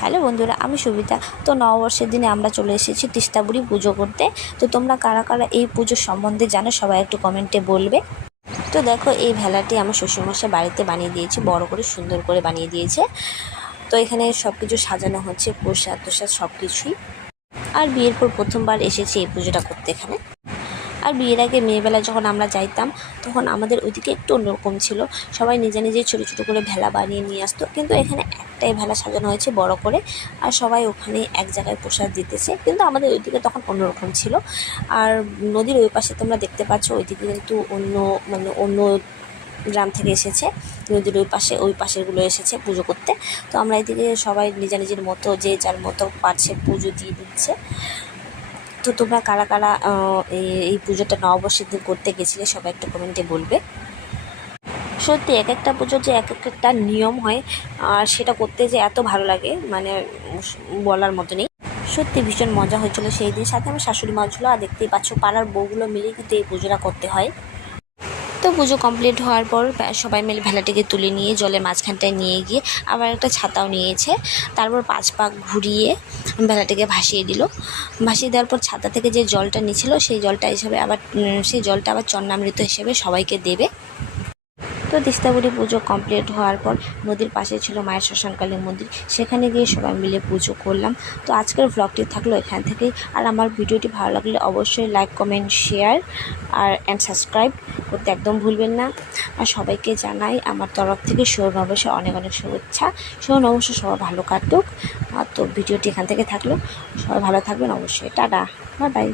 Hello বন্ধুরা, আমি সুবিতা। তো নববর্ষের দিনে আমরা চলে এসেছি তিস্তাবুড়ি পুজো করতে। তো তোমরা কারা কারা এই পুজোর সম্বন্ধে জানো সবাই একটু কমেন্টে বলবে। তো দেখো, এই ভেলাটি আমার শ্বশুরমশাই বাড়িতে বানিয়ে দিয়েছে, বড় করে সুন্দর করে বানিয়ে দিয়েছে। তো এখানে সব কিছু সাজানো হচ্ছে, প্রসাদ তোসাদ সব কিছুই। আর বিয়ের পর প্রথমবার এসেছি এই পুজোটা করতে এখানে। আর বিয়ের আগে মেয়েবেলা যখন আমরা যাইতাম, তখন আমাদের ওইদিকে একটু অন্যরকম ছিল। সবাই নিজে নিজেই ছোটো ছোটো করে ভেলা বানিয়ে নিয়ে আসতো, কিন্তু এখানে একটাই ভেলা সাজানো হয়েছে বড় করে। আর সবাই ওখানে এক জায়গায় প্রসাদ দিতেছে, কিন্তু আমাদের ওইদিকে তখন অন্যরকম ছিল। আর নদীর ওই পাশে তোমরা দেখতে পাচ্ছ, ওইদিকে কিন্তু অন্য গ্রাম থেকে এসেছে। নদীর ওই পাশেরগুলো এসেছে পুজো করতে। তো আমরা এদিকে সবাই নিজের নিজের মতো, যে যার মতো পারছে পুজো দিয়ে দিচ্ছে। তো তোমরা কারা কারা এই পুজোটা নববর্ষের দিন করতে গেছিলে সবাই একটু কমেন্টে বলবে। সত্যি এক একটা পুজোর যে এক একটা নিয়ম হয়, আর সেটা করতে যে এত ভালো লাগে, মানে বলার মতো নেই। সত্যি ভীষণ মজা হয়েছিল সেই দিন। সাথে আমার শাশুড়ি মা ছিল, আর দেখতেই পাচ্ছ পাড়ার বউগুলো মিলেই কিন্তু এই পুজোটা করতে হয়। তো পুজো কমপ্লিট হওয়ার পর সবাই মিলে ভেলাটিকে তুলে নিয়ে জলের মাঝখানটায় নিয়ে গিয়ে আবার একটা ছাতাও নিয়েছে। তারপর 5 পাক ঘুরিয়ে ভেলাটিকে ভাসিয়ে দিল। ভাসিয়ে দেওয়ার পর ছাতা থেকে যে জলটা নিয়েছিল, সেই জলটা আবার চন্নামৃত হিসেবে সবাইকে দেবে। তো তিস্তাবুড়ি পুজো কমপ্লিট হওয়ার পর নদীর পাশে ছিল মায়ের শ্মশানকালী মন্দির, সেখানে গিয়ে সবাই মিলে পুজো করলাম। তো আজকের ভ্লগটি থাকলো এখান থেকেই। আর আমার ভিডিওটি ভালো লাগলে অবশ্যই like, comment, share and subscribe করতে একদম ভুলবেন না। আর সবাইকে জানাই আমার তরফ থেকে নববর্ষে অনেক অনেক শুভেচ্ছা। নববর্ষ সবাই ভালো কাটুক। তো ভিডিওটি এখান থেকে থাকলো, সবাই ভালো থাকবেন অবশ্যই। Tata, bye bye.